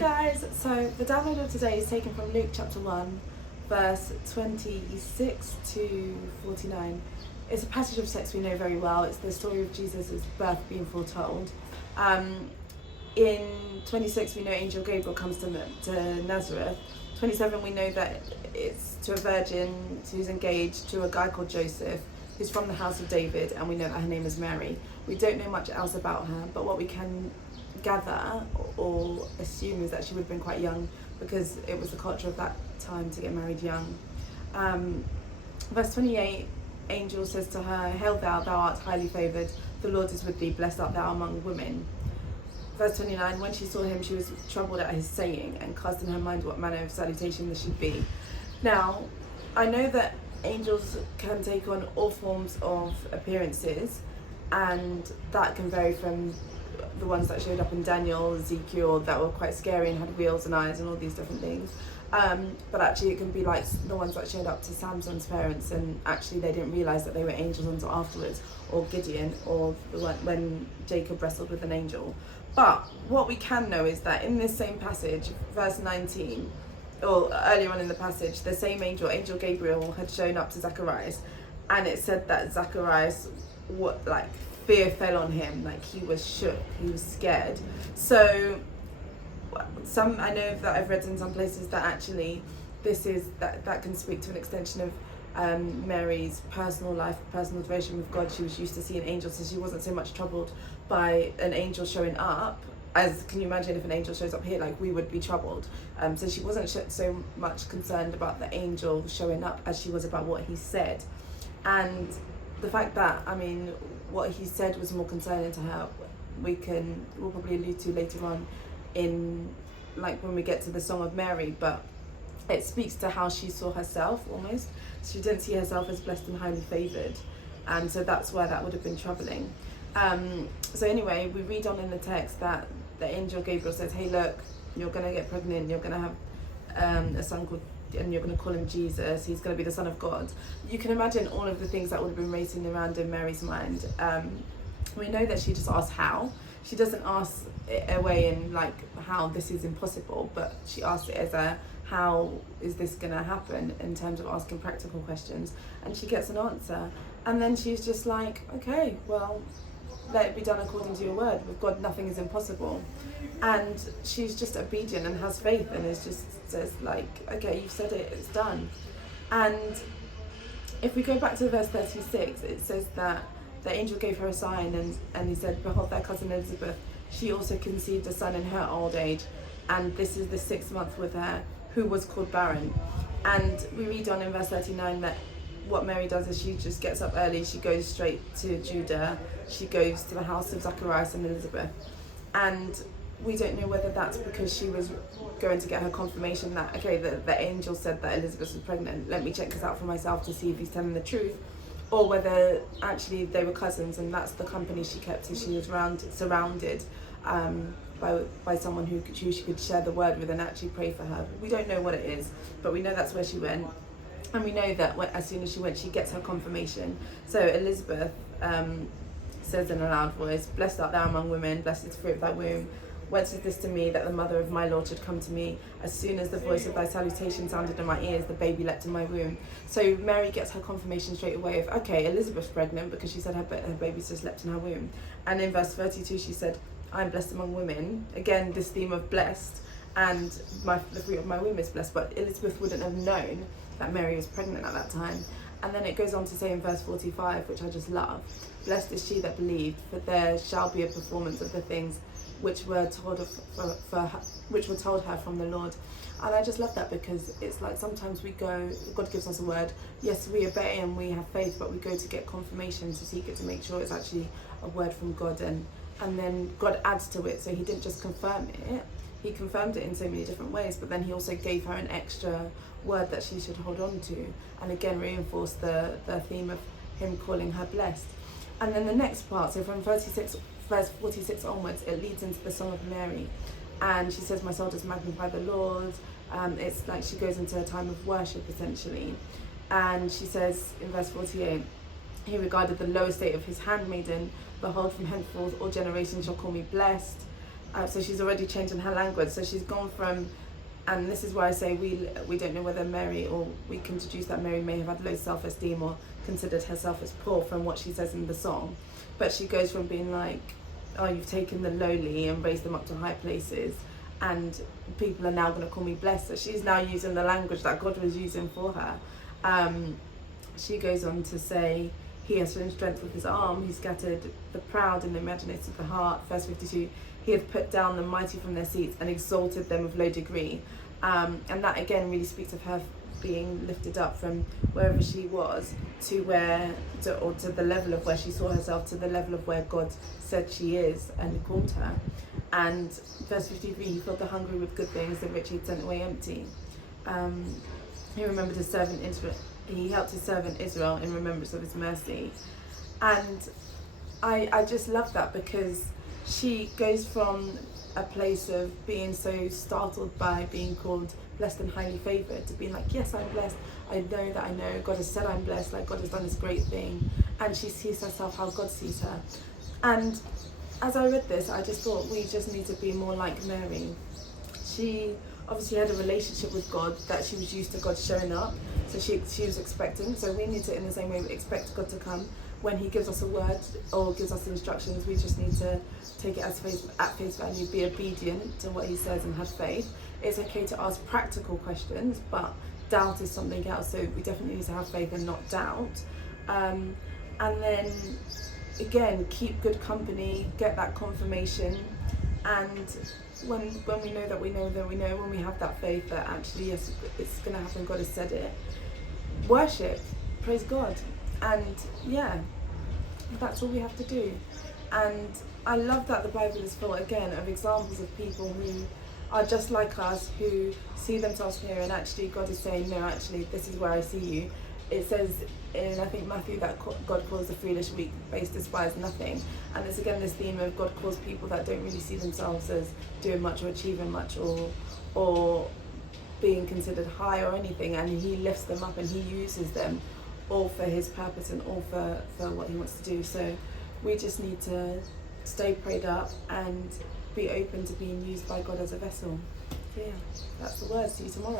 guys, so the download of today is taken from Luke chapter 1 verse 26 to 49. It's a passage of text we know very well. It's the story of Jesus' birth being foretold. In 26 we know angel Gabriel comes to Nazareth. 27 we know that it's to a virgin who's engaged to a guy called Joseph who's from the house of David, and we know that her name is Mary. We don't know much else about her, but what we can gather or assume is that she would have been quite young, because it was the culture of that time to get married young. Verse 28, angel says to her, "Hail thou art highly favoured, the Lord is with thee, blessed art thou among women." Verse 29, when she saw him, she was troubled at his saying, and cast in her mind what manner of salutation this should be. Now, I know that angels can take on all forms of appearances, and that can vary from the ones that showed up in Daniel, Ezekiel, that were quite scary and had wheels and eyes and all these different things. But actually it can be like the ones that showed up to Samson's parents, and actually they didn't realise that they were angels until afterwards, or Gideon, or when Jacob wrestled with an angel. But what we can know is that in this same passage, verse 19, or earlier on in the passage, the same angel Gabriel, had shown up to Zacharias, and it said that Zacharias, fear fell on him, like he was shook, he was scared. So I know that I've read in some places that actually that can speak to an extension of Mary's personal life, personal devotion with God. She was used to seeing angels, so she wasn't so much troubled by an angel showing up as, can you imagine if an angel shows up here, like we would be troubled. So she wasn't so much concerned about the angel showing up as she was about what he said. And the fact that, what he said was more concerning to her, we'll probably allude to later on in, when we get to the Song of Mary, but it speaks to how she saw herself almost. She didn't see herself as blessed and highly favoured, and so that's why that would have been troubling. So anyway, we read on in the text that the angel Gabriel says, "Hey, look, you're going to get pregnant, you're going to have a son called, and you're going to call him Jesus, he's going to be the Son of God." You can imagine all of the things that would have been racing around in Mary's mind. We know that she just asked how. She doesn't ask it away in how this is impossible, but she asks it as a, how is this going to happen, in terms of asking practical questions, and she gets an answer. And then she's just like, okay, well, let it be done according to your word. With God, nothing is impossible. And she's just obedient and has faith, and is just says okay, you've said it, it's done. And if we go back to verse 36, it says that the angel gave her a sign, and he said, "Behold, thy cousin Elizabeth, she also conceived a son in her old age, and this is the 6th month with her, who was called barren." And we read on in verse 39 that what Mary does is she just gets up early, she goes straight to Judah, she goes to the house of Zacharias and Elizabeth. And we don't know whether that's because she was going to get her confirmation that, okay, the angel said that Elizabeth was pregnant, let me check this out for myself to see if he's telling the truth, or whether actually they were cousins, and that's the company she kept, so she was surrounded by someone who she could share the word with and actually pray for her. We don't know what it is, but we know that's where she went. And we know that as soon as she went, she gets her confirmation. So Elizabeth says in a loud voice, "Blessed art thou among women, blessed is the fruit of thy womb. Whence is this to me, that the mother of my Lord should come to me? As soon as the voice of thy salutation sounded in my ears, the baby leapt in my womb." So Mary gets her confirmation straight away of, okay, Elizabeth's pregnant, because she said her baby's just leapt in her womb. And in verse 32 she said, "I'm blessed among women." Again, this theme of blessed, and the fruit of my womb is blessed. But Elizabeth wouldn't have known that Mary was pregnant at that time. And then it goes on to say in verse 45, which I just love, "Blessed is she that believed, for there shall be a performance of the things which were told her from the Lord." And I just love that, because it's like sometimes we go, God gives us a word, yes, we obey and we have faith, but we go to get confirmation, to seek it, to make sure it's actually a word from God, and then God adds to it. So he didn't just confirm it, he confirmed it in so many different ways, but then he also gave her an extra word that she should hold on to, and again reinforced the theme of him calling her blessed. And then the next part, so from verse 46 onwards, it leads into the Song of Mary, and she says, "My soul does magnify the Lord." It's like she goes into a time of worship essentially, and she says in verse 48, "He regarded the low estate of his handmaiden. Behold, from henceforth all generations shall call me blessed. So she's already changing her language. So she's gone from, and this is why I say we don't know whether Mary, or we can deduce that Mary may have had low self-esteem or considered herself as poor from what she says in the song. But she goes from being like, oh, you've taken the lowly and raised them up to high places, and people are now going to call me blessed. So she's now using the language that God was using for her. She goes on to say, he has shown strength with his arm, he scattered the proud in the imaginations of the heart. Verse 52, he hath put down the mighty from their seats and exalted them of low degree. And that again really speaks of her being lifted up from wherever she was to to the level of where she saw herself, to the level of where God said she is and called her. And verse 53, he filled the hungry with good things, the rich he had sent away empty. He remembered his servant Israel. He helped his servant Israel in remembrance of his mercy. And I just love that, because she goes from a place of being so startled by being called blessed and highly favoured to being like, yes, I'm blessed. I know that I know God has said I'm blessed, like God has done this great thing. And she sees herself how God sees her. And as I read this, I just thought we just need to be more like Mary. She obviously had a relationship with God that she was used to God showing up. So she was expecting. So we need to, in the same way, expect God to come. When he gives us a word or gives us instructions, we just need to take it at face value, be obedient to what he says and have faith. It's okay to ask practical questions, but doubt is something else. So we definitely need to have faith and not doubt. And then again, keep good company, get that confirmation. And when we know that we know that we know, when we have that faith that actually, yes, it's going to happen, God has said it, worship, praise God. And yeah, that's all we have to do. And I love that the Bible is full, again, of examples of people who are just like us, who see themselves here, and actually God is saying, no, actually, this is where I see you. It says in, I think, Matthew, that God calls the foolish weak base despise nothing. And it's again this theme of God calls people that don't really see themselves as doing much or achieving much or being considered high or anything, and he lifts them up and he uses them all for his purpose and all for what he wants to do. So we just need to stay prayed up and be open to being used by God as a vessel. So yeah, that's the word. See you tomorrow.